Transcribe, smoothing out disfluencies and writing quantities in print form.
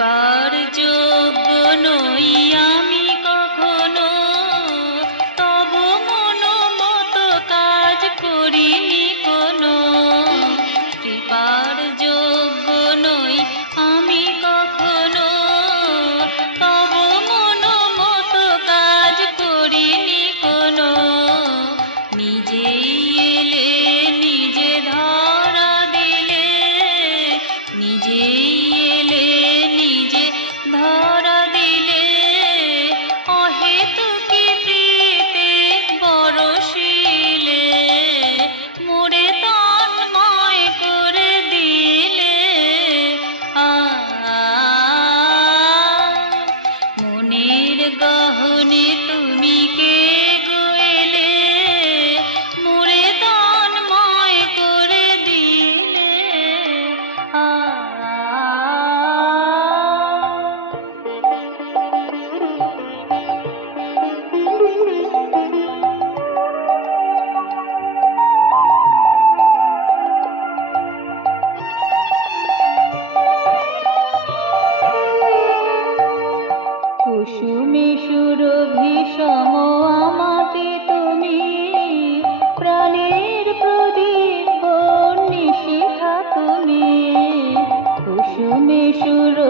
কৃপার যোগ্য নই আমি কখনো, তব মন মতো কাজ করিনি কোনো। কৃপার যোগ্য নই আমি কখনো, তব মন মতো কাজ করিনি কোনো। নিজেই এলে নিজে ধরা দিলে, নিজেই এলে নিজে ধরা দিলে, অহেতুকি প্রীতে বরশিলে, মোরে তন্ময় করে দিলে। আ মনের গহনে তুমি কে গো এলে, মোরে তন্ময় করে দিলে। আ কুসুমে সুরভি সম আমাতে তুমি, প্রাণের প্রদীপ নিশিখা তুমি। কুসুমে সুরভি